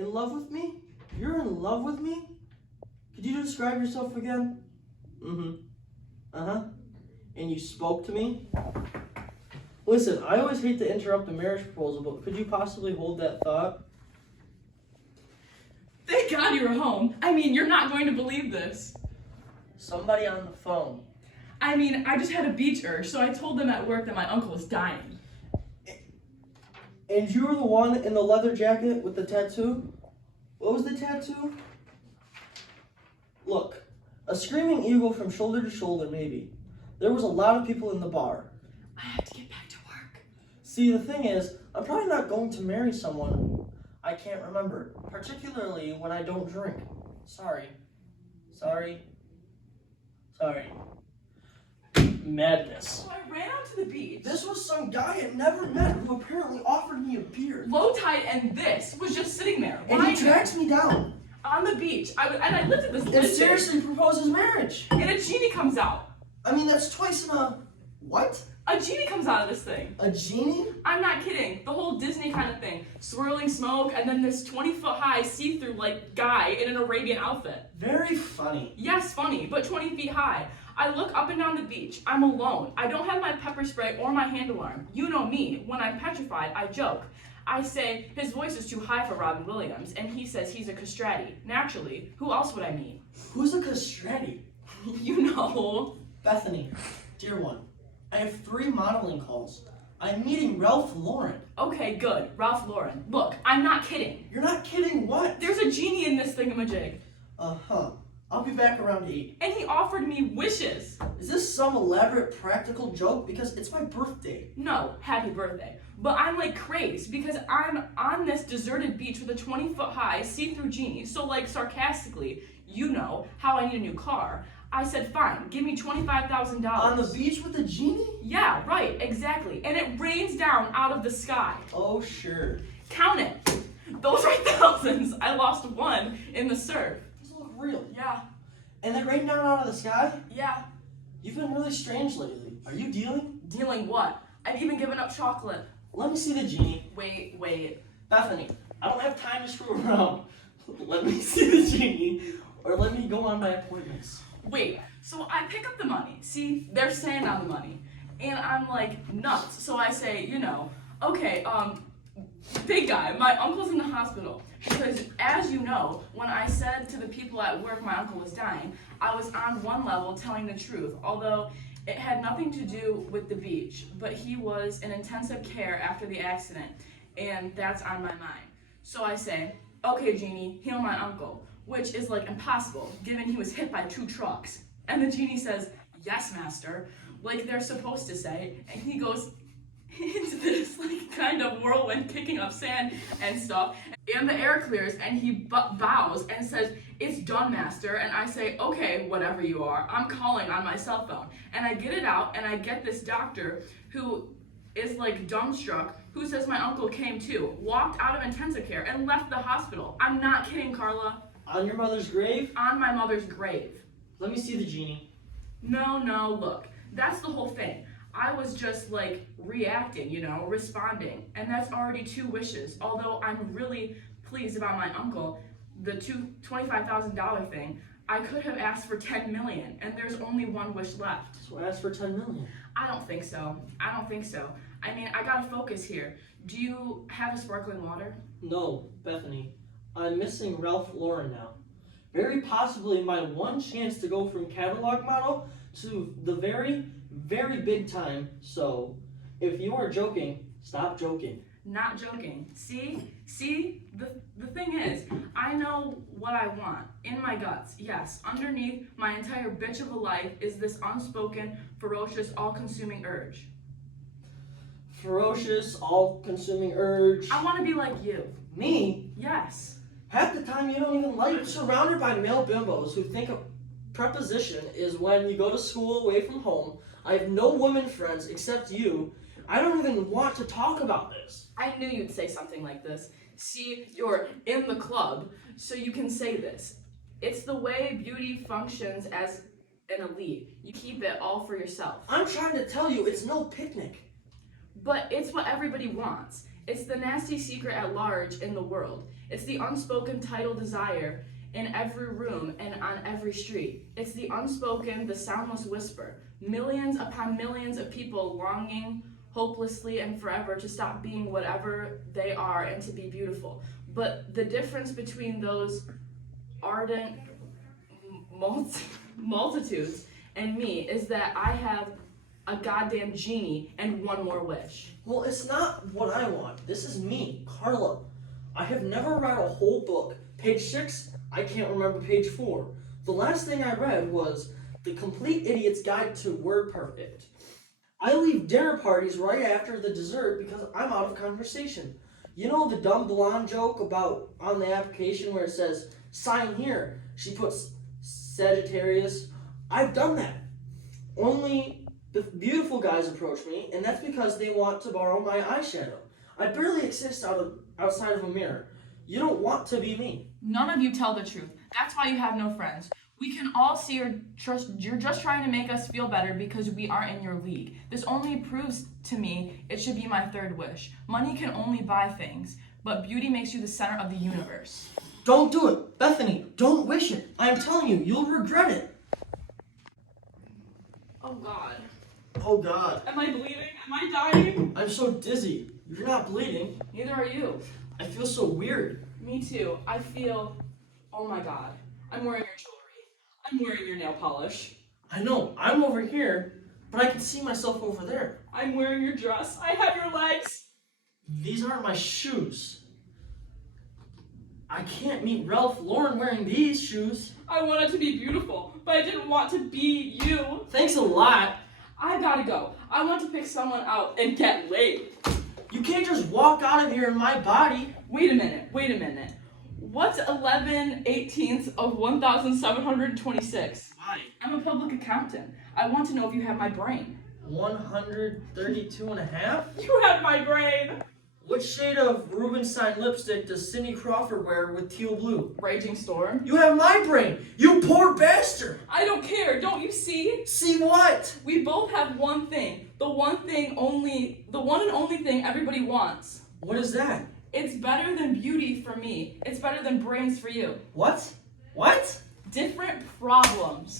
In love with me? You're in love with me? Could you describe yourself again? Mm-hmm. Uh-huh. And you spoke to me? Listen, I always hate to interrupt a marriage proposal, but could you possibly hold that thought? Thank God you were home. I mean, you're not going to believe this. Somebody on the phone. I mean, I just had a beach urge, so I told them at work that my uncle was dying. And you were the one in the leather jacket with the tattoo? What was the tattoo? Look, a screaming eagle from shoulder to shoulder, maybe. There was a lot of people in the bar. I have to get back to work. See, the thing is, I'm probably not going to marry someone I can't remember, particularly when I don't drink. Sorry. Madness. So I ran out to the beach. This was some guy I never met who apparently offered me a beer. Low tide, and this was just sitting there. And he tracks me down. On the beach. I lived at this And lizard. seriously proposes marriage. And a genie comes out. I mean, that's twice in a... What? A genie comes out of this thing. A genie? I'm not kidding. The whole Disney kind of thing. Swirling smoke, and then this 20-foot high see-through like guy in an Arabian outfit. Very funny. Yes, funny, but 20 feet high. I look up and down the beach. I'm alone. I don't have my pepper spray or my hand alarm. You know me. When I'm petrified, I joke. I say, his voice is too high for Robin Williams, and he says he's a castrati. Naturally, who else would I mean? Who's a castrati? You know. Bethany, dear one, I have 3 modeling calls. I'm meeting Ralph Lauren. Okay, good. Ralph Lauren. Look, I'm not kidding. You're not kidding, what? There's a genie in this thingamajig. Uh-huh. I'll be back around 8. And he offered me wishes. Is this some elaborate practical joke? Because it's my birthday. No, happy birthday. But I'm like crazed because I'm on this deserted beach with a 20-foot high see-through genie. So like sarcastically, you know how I need a new car. I said, fine, give me $25,000. On the beach with the genie? Yeah, right, exactly. And it rains down out of the sky. Oh, sure. Count it. Those are thousands. I lost 1 in the surf. Doesn't look real. Yeah, And they rain down out of the sky? yeah. You've been really strange lately. Are you dealing? Dealing what? I've even given up chocolate. Let me see the genie. Wait. Bethany, I don't have time to screw around. Let me see the genie, or let me go on my appointments. Wait, so I pick up the money. See, they're sand on the money. And I'm like nuts. So I say, you know, okay, big guy, my uncle's in the hospital. Because as you know, when I said to the people at work my uncle was dying, I was on one level telling the truth, although it had nothing to do with the beach, but he was in intensive care after the accident, and that's on my mind. So I say, okay, Genie, heal my uncle, which is like impossible, given he was hit by 2 trucks. And the genie says, yes, master, like they're supposed to say, and he goes into this like kind of whirlwind, kicking up sand and stuff, and the air clears, and he bows and says, it's done, master. And I say, okay, whatever you are, I'm calling on my cell phone. And I get it out, and I get this doctor who is like dumbstruck, who says my uncle came too, walked out of intensive care, and left the hospital. I'm not kidding, Carla. On your mother's grave? On my mother's grave. Let me see the genie. No, look, that's the whole thing. I was just like reacting, you know, responding, and that's already 2 wishes. Although I'm really pleased about my uncle, the $25,000 thing, I could have asked for 10 million, and there's only 1 wish left. So ask for 10 million. I don't think so. I mean, I gotta focus here. Do you have a sparkling water? No, Bethany. I'm missing Ralph Lauren now. Very possibly my one chance to go from catalog model to the very, very big time. So, if you are joking, stop joking. Not joking. See, the thing is, I know what I want in my guts. Yes, underneath my entire bitch of a life is this unspoken, ferocious, all-consuming urge. Ferocious, all-consuming urge. I want to be like you. Me? Yes. Half the time you don't even like. I'm surrounded by male bimbos who think a preposition is when you go to school away from home. I have no women friends except you. I don't even want to talk about this. I knew you'd say something like this. See, you're in the club, so you can say this. It's the way beauty functions as an elite. You keep it all for yourself. I'm trying to tell you, it's no picnic. But it's what everybody wants. It's the nasty secret at large in the world. It's the unspoken tidal desire in every room and on every street. It's the unspoken, the soundless whisper. Millions upon millions of people longing hopelessly and forever to stop being whatever they are and to be beautiful. But the difference between those ardent multitudes and me is that I have a goddamn genie and one more wish. Well, it's not what I want. This is me, Carla. I have never read a whole book. Page 6, I can't remember page 4. The last thing I read was The Complete Idiot's Guide to Word Perfect. I leave dinner parties right after the dessert because I'm out of conversation. You know the dumb blonde joke about on the application where it says, sign here. She puts Sagittarius. I've done that. Only the beautiful guys approach me, and that's because they want to borrow my eyeshadow. I barely exist outside of a mirror. You don't want to be me. None of you tell the truth. That's why you have no friends. We can all see you're just trying to make us feel better because we aren't in your league. This only proves to me it should be my third wish. Money can only buy things, but beauty makes you the center of the universe. Don't do it. Bethany, don't wish it. I'm telling you, you'll regret it. Oh God. Oh God. Am I bleeding? Am I dying? I'm so dizzy. You're not bleeding. Neither are you. I feel so weird. Me too. I feel, oh my God. I'm wearing your jewelry. I'm wearing your nail polish. I know, I'm over here, but I can see myself over there. I'm wearing your dress. I have your legs. These aren't my shoes. I can't meet Ralph Lauren wearing these shoes. I wanted to be beautiful, but I didn't want to be you. Thanks a lot. I gotta go. I want to pick someone out and get laid. You can't just walk out of here in my body. Wait a minute. What's 11/18 of 1,726? Why? I'm a public accountant. I want to know if you have my brain. 132 and a half? You have my brain! What shade of Rubenstein lipstick does Cindy Crawford wear with teal blue? Raging storm. You have my brain, you poor bastard! I don't care, don't you see? See what? We both have one thing. The one and only thing everybody wants. What is that? It's better than beauty for me. It's better than brains for you. What? What? Different problems.